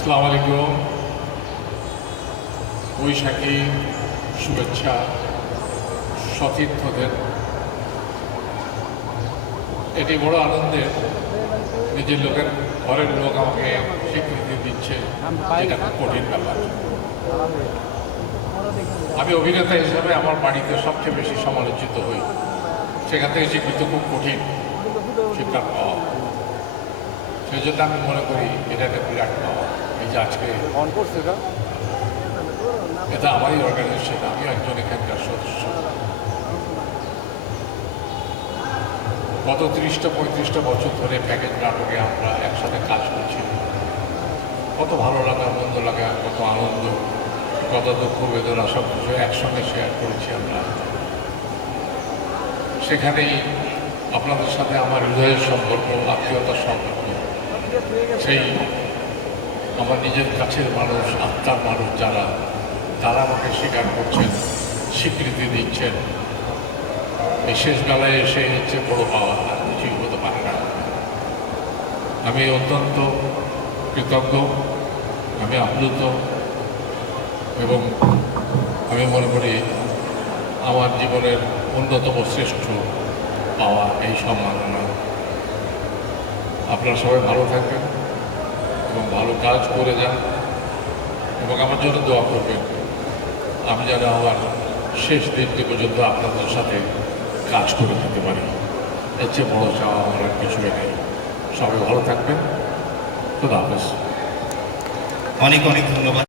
আসসালামু আলাইকুম। বৈশাখী শুভেচ্ছা সতীর্থদের। এটি বড় আনন্দের, নিজের লোকের ঘরের লোক আমাকে স্বীকৃতি দিচ্ছে, যেটা খুব কঠিন ব্যাপার। আমি অভিনেতা হিসাবে আমার বাড়িতে সবচেয়ে বেশি সমালোচিত হই, সেখান থেকে স্বীকৃতি খুব কঠিন স্বীকার পাওয়া। সেই জন্য আমি মনে করি এটা একটা বিরাট পাওয়া। এই যে আজকে এটা আমারই অর্গানাইজেশন, আমি একজন এখানকার সদস্য। গত 30-35 বছর ধরে প্যাকেজ নাটকে আমরা একসাথে কাজ করছি। কত ভালো লাগা, মন্দ লাগা, কত আনন্দ, কত দুঃখ বেদনা সব কিছু একসঙ্গে শেয়ার করেছি আমরা। সেখানেই আপনাদের সাথে আমার হৃদয়ের সম্পর্ক, আত্মীয়তার সম্পর্ক, সেই আমার নিজের কাছের মানুষ, আত্মার মানুষ যারা, তারা আমাকে স্বীকার করছেন, স্বীকৃতি দিচ্ছেন। এই শেষ বেলায় এসে হচ্ছে বড় পাওয়া, আর কিছুই হতে পারে না। আমি অত্যন্ত কৃতজ্ঞ, আমি আপ্লুত, এবং আমি মনে করি আমার জীবনের অন্যতম শ্রেষ্ঠ পাওয়া এই সম্মাননা। আপনারা সবাই ভালো থাকবেন এবং ভালো কাজ করে যান, এবং আমার জন্য দোয়া করবেন। আমি যেন আমার শেষ দিনটি পর্যন্ত আপনাদের সাথে কাজ করে যেতে পারি। এর চেয়ে বড় চাওয়া আমার আর কিছুই নেই। সবাই ভালো থাকবেন। খুদা হাফেজ। অনেক অনেক ধন্যবাদ।